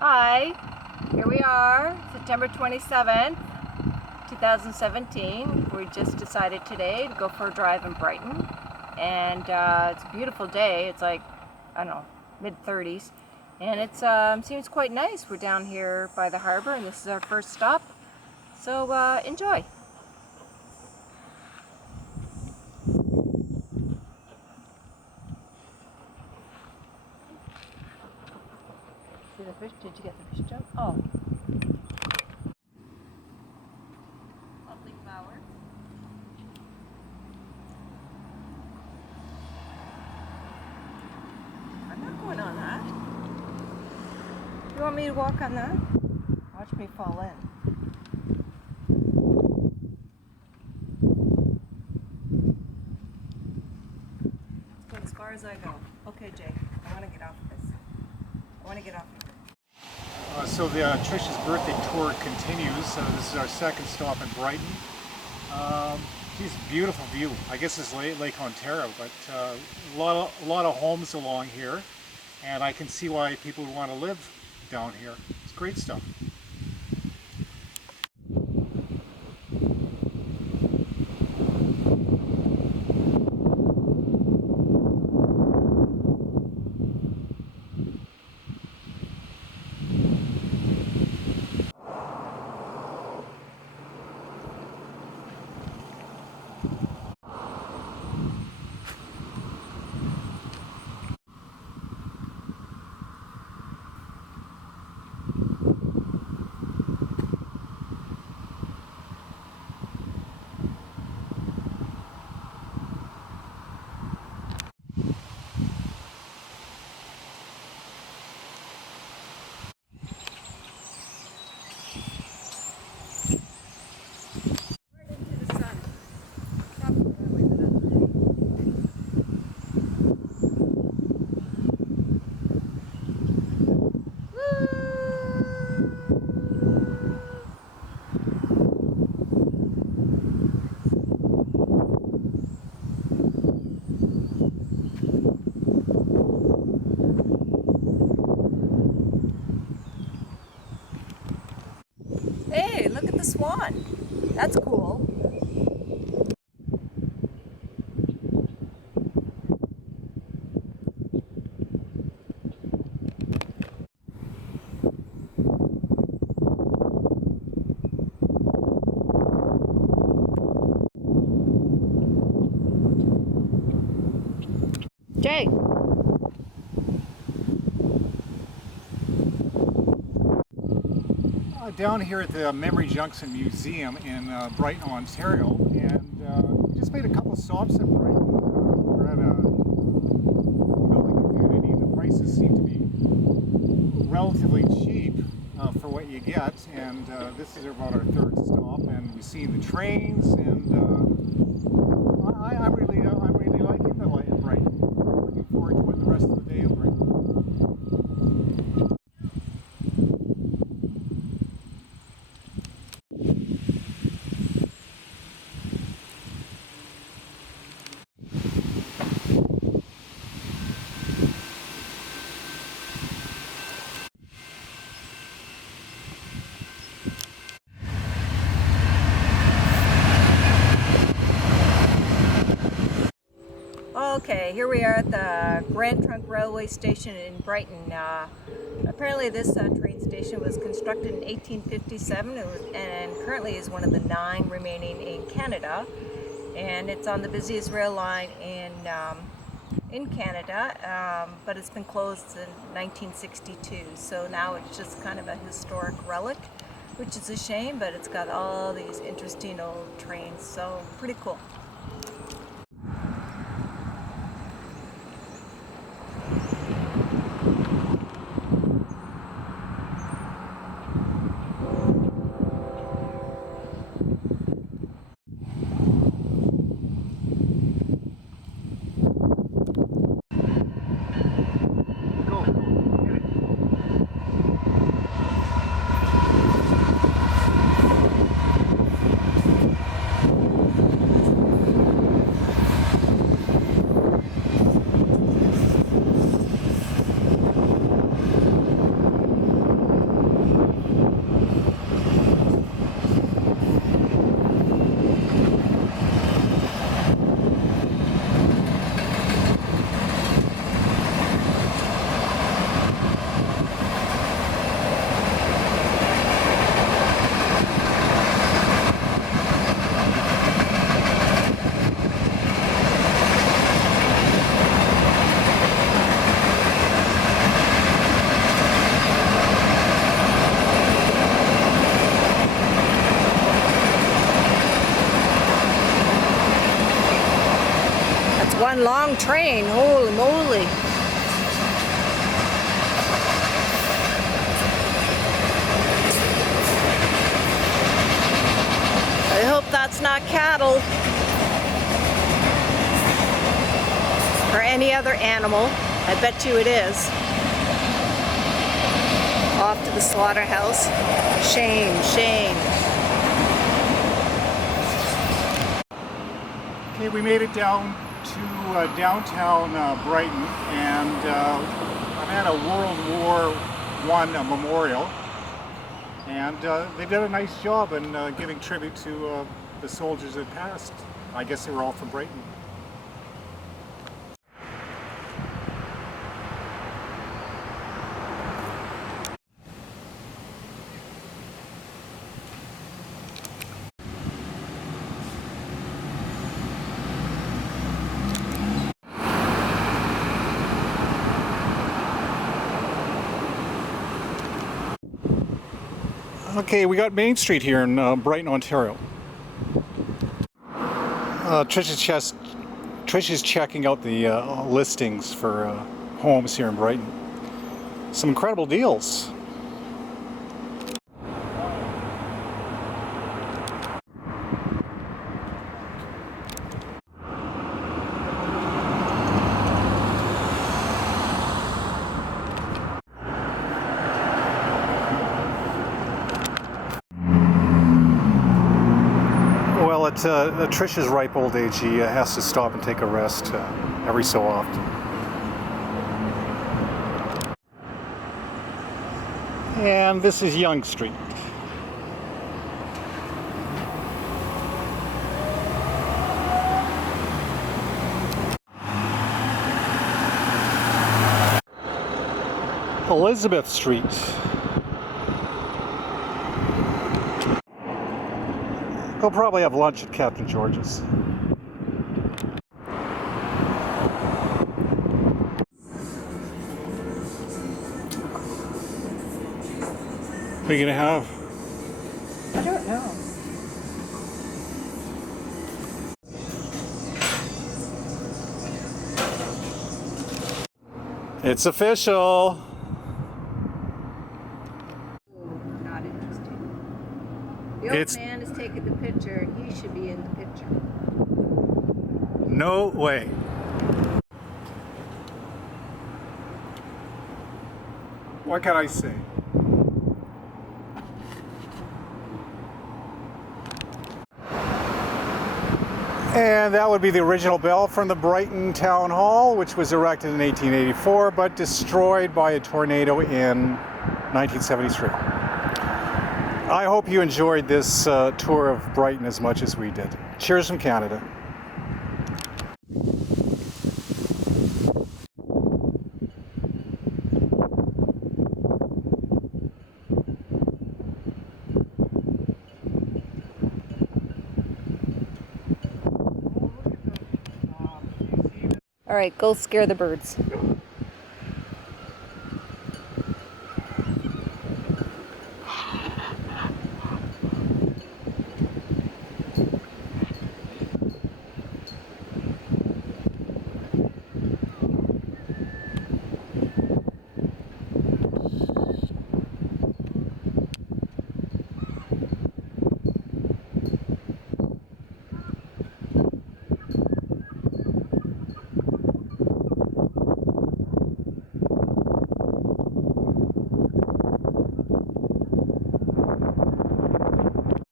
Hi, here we are, September 27th, 2017. We just decided today to go for a drive in Brighton, and it's a beautiful day. It's like, I don't know, mid-30s, and it seems quite nice. We're down here by the harbor, and this is our first stop, so enjoy. See the fish? Did you get the fish jump? Oh. Lovely flowers. I'm not going on that. You want me to walk on that? Watch me fall in. Let's go as far as I go. Okay, Jake, I want to get off of this. I want to get off of here. So the Trish's birthday tour continues. This is our second stop in Brighton. Geez, beautiful view. I guess it's Lake Ontario, but a lot of homes along here, and I can see why people would want to live down here. It's great stuff. Hey, look at the swan. That's cool. Jay. Down here at the Memory Junction Museum in Brighton, Ontario, and we just made a couple stops in Brighton. We're at a building community, and the prices seem to be relatively cheap for what you get, and this is about our third stop, and we've seen the trains, and I'm really liking the light in Brighton. Looking forward to what the rest of the day will bring. Okay, here we are at the Grand Trunk Railway Station in Brighton. Apparently this train station was constructed in 1857 and currently is one of the 9 remaining in Canada. And it's on the busiest rail line in Canada, but it's been closed in 1962. So now it's just kind of a historic relic, which is a shame, but it's got all these interesting old trains, so pretty cool. one long train. Holy moly. I hope that's not cattle or any other animal. I bet you it is. Off to the slaughterhouse. Shame, shame. Okay, we made it down to downtown Brighton, and I'm at a World War I memorial, and they've done a nice job in giving tribute to the soldiers that passed. I guess they were all from Brighton. Okay, we got Main Street here in Brighton, Ontario. Trish is checking out the listings for homes here in Brighton. Some incredible deals. Well, at Trish's ripe old age, he has to stop and take a rest every so often. And this is Yonge Street. Elizabeth Street. He'll probably have lunch at Captain George's. What are you gonna have? I don't know. It's official. Not interesting. The old man is taking the picture and he should be in the picture. No way. What can I say? And that would be the original bell from the Brighton Town Hall, which was erected in 1884 but destroyed by a tornado in 1973. I hope you enjoyed this tour of Brighton as much as we did. Cheers from Canada. All right, go scare the birds.